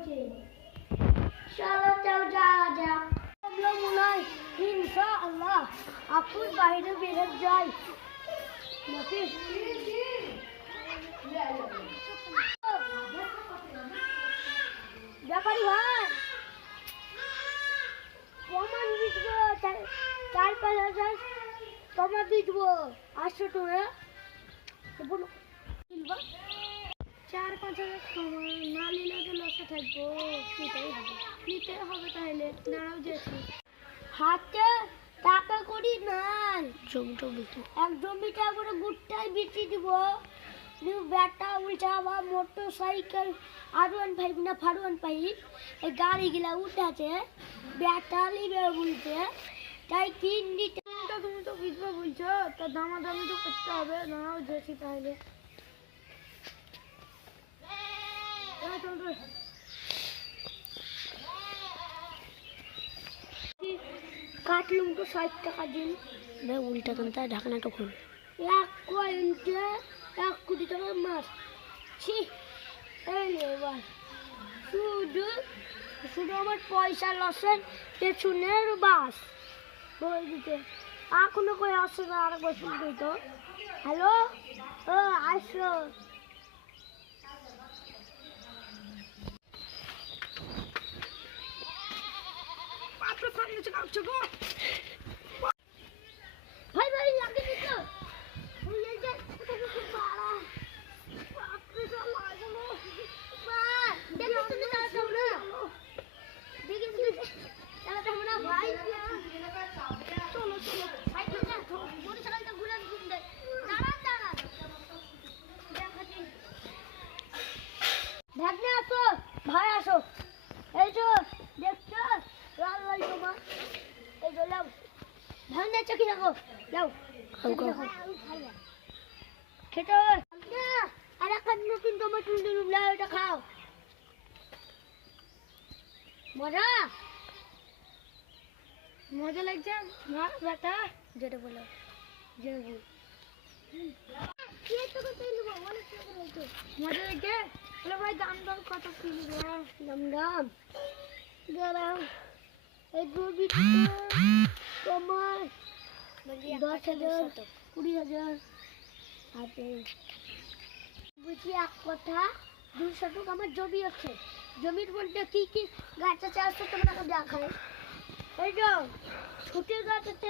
করছে। চলো যাও যা আমরা মনে হয় ইনশাআল্লাহ আপুর বাইরে বেরো যাই নাকি ব্যাপারী ভাই প্রমাণ বিচবো 4-5 হাজার তোমার বিচবো 800 টাকা 4-5 হাজার না নিলে তো লসে থাকবো নিতে হবে তাহলে দাঁড়াও যেছি হাতে টাকা করি নাই জমিটা বিক্রি এক জমিটা করে গুটটাই বিক্রি দিব ব্যাটা উল্টা আবার মোটর সাইকেল R15 না R15 এই গাড়িগুলা উঠেছে ব্যাটা নিবে বলছে তাই কিন দিতে তুমি তো বুঝবে বলছো তা দামাদামি তো করতে হবে দাঁড়াও যেছি তাহলে কাটলুম তো 60 টাকা দিন উল্টা কান্তা ঢাকনাটা খুল 1 কুইন্টাল 1 কোটি টাকার মাছ ছি এই এবার শুধু শুধু আমার পয়সা লসের পেছনের বাস বই দিতে এখনো কই আসছে না আর বসে তো হ্যালো ও আসো ভাই ভাই লাগে দিছো ওই যে পাড়া বাপরে সব লাগলো বা দেখো তুমি দাঁড়াও না দেখি তুমি দাঁড়াও না ভাই চলো চলো ভাই না মোটর সাইকেলটা ঘুরে ঘুম দে দাঁড়া দেখাচ্ছি ভাগনা আসো ভাই আসো এই তো দেখছো লাল লাল তোমার এই যে লাও ভাগনা চকি রাখো লাও খেতে না আর একটা নতুন টমেটো দিলাম লাও এটা খাও মজা মজা লাগছে না বেটা যেটা বলো যেটা বল কি তো কত নিব অনেক টাকা হইতো মজা লাগে বলে ভাই দাম কত কিনবে দাম দাঁড়াও এই দুবি তোমার 10,000 20,000 আছে বুঝি এক কথা 200 টাকা আমার জমি আছে জমির মধ্যে কি কি গাছ আছে আসছে তোমরা দেখায় এই যে ছোট গাছ আছে